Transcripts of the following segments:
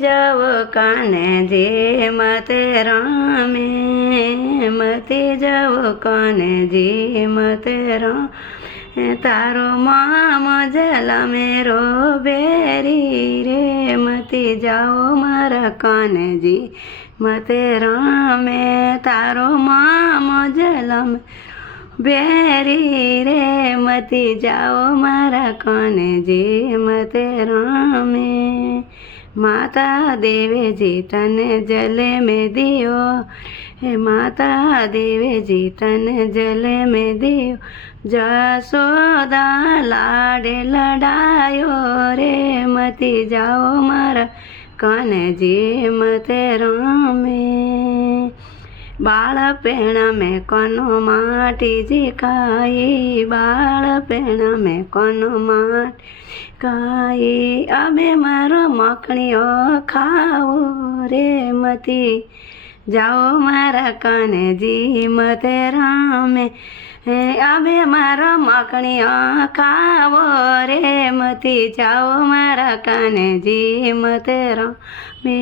जाओ कान्हे जी मते रामे मते जाओ कान्हे जी मते राम तारो माम जल मेरो बेरी रे मते जाओ मारा कान्हे जी मते रामे तारो माम जल बेरी रे मती जाओ मारा कान्हे जी मते रामे माता देवे जी तने जले में दियो हे माता देवे जी तने जले में दियो जसोदा लाडे लड़ायो रे मती जाओ मारा कान्हे जी मते रामे बाळपेण में कोनो माटी जी खाई बाळपेण में कोनो माटी खाई अबे मारो मखणियो खाओ रे मती जाओ मारा कान्हे जी मते रामे अबे मारो मखणियो खाओ रे मती जाओ मारा कान्हे जी मते रामे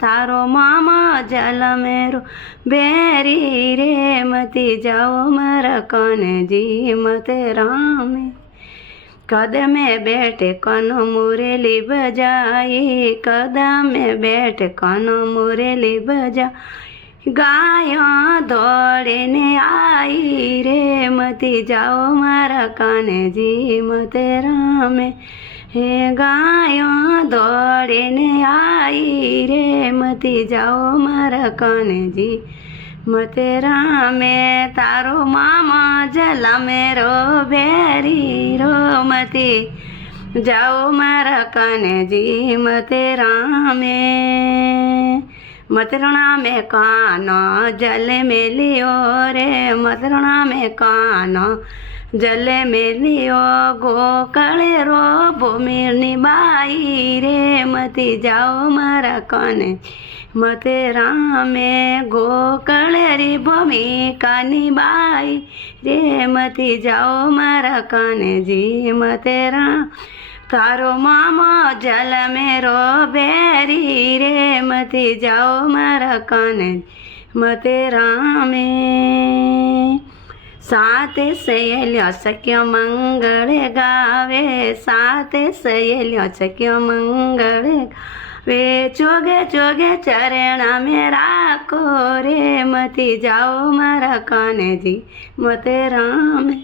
तारो मामा जल मेरो बेरी रे मती जाओ मारा कान्हे जी मते रामे कदम में बैठे कनो मुरली बजाई कदम में बैठे कनो मुरली बजाई गाया दौड़े ने आई रे मती जाओ मारा कान्हे जी मते रामे हे गाया दौड़े ने आई रे मती जाओ मारा कान्हे जी मते रामे तारो मामा जल मेरो बेरी रो मती जाओ मारा कान्हे जी मते रामे मतरणा में कानो जल में लियो रे मतरणा में कानो जल में लियो गोकळे रो भूमि निबाई रे मती जाओ मारा कान्हे मते रामे गोकळे री भूमिका निबाई रे मती जाओ मारा कान्हे जी मते राम तारो मामा जल मेरो बेरी रे मती जाओ मारा कान्हे मते रामे साते सहेलियों सखियों मंगल गावे साते सहेलियों सखियों मंगल वे चोगे चोगे चरणा में राखो रे मती जाओ मारा कान्हे जी मते रामे।